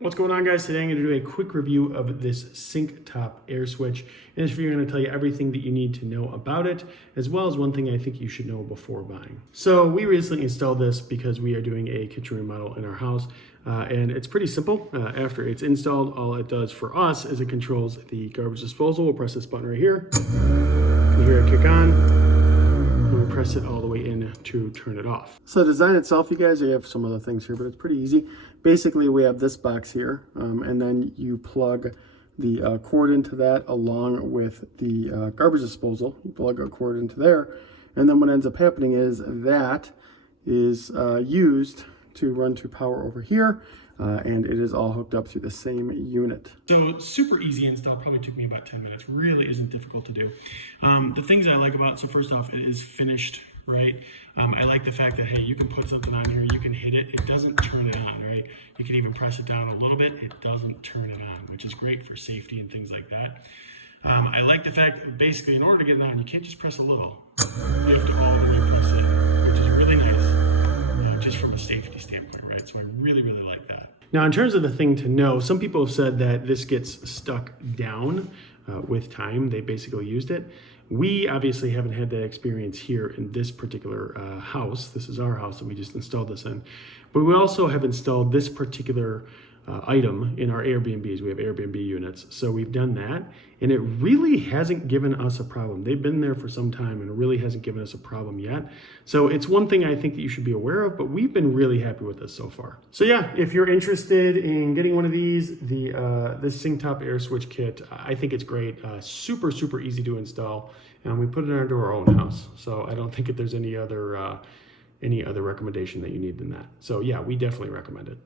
What's going on, guys? Today I'm going to do a quick review of this SinkTop air switch. In this video, I'm going to tell you everything that you need to know about it, as well as one thing I think you should know before buying. So we recently installed this because we are doing a kitchen remodel in our house, and it's pretty simple. After it's installed, all it does for us is it controls the garbage disposal. We'll press this button right here. You can hear it kick on. Press it all the way in to turn it off. So the design itself, you guys, you have some other things here, but it's pretty easy. Basically, we have this box here, and then you plug the cord into that along with the garbage disposal. You plug a cord into there, and then what ends up happening is that is used to run to power over here, and it is all hooked up through the same unit. So super easy install, probably took me about 10 minutes. Really isn't difficult to do. The things I like about it, so first off, it is finished, right? I like the fact that, hey, you can put something on here, you can hit it, it doesn't turn it on, right? You can even press it down a little bit, it doesn't turn it on, which is great for safety and things like that. I like the fact that basically in order to get it on, you can't just press a little. You have to all the way press it, which is really nice, just from a safety standpoint, right? So I really, really like that. Now, in terms of the thing to know, some people have said that this gets stuck down with time. They basically used it. We obviously haven't had that experience here in this particular house. This is our house that we just installed this in. But we also have installed this particular item in our Airbnbs. We have Airbnb units. So we've done that, and it really hasn't given us a problem. They've been there for some time and it really hasn't given us a problem yet. So it's one thing I think that you should be aware of, but we've been really happy with this so far. So yeah, if you're interested in getting one of these, this SinkTop air switch kit, I think it's great. Super, super easy to install. And we put it into our own house. So I don't think that there's any other recommendation that you need than that. So yeah, we definitely recommend it.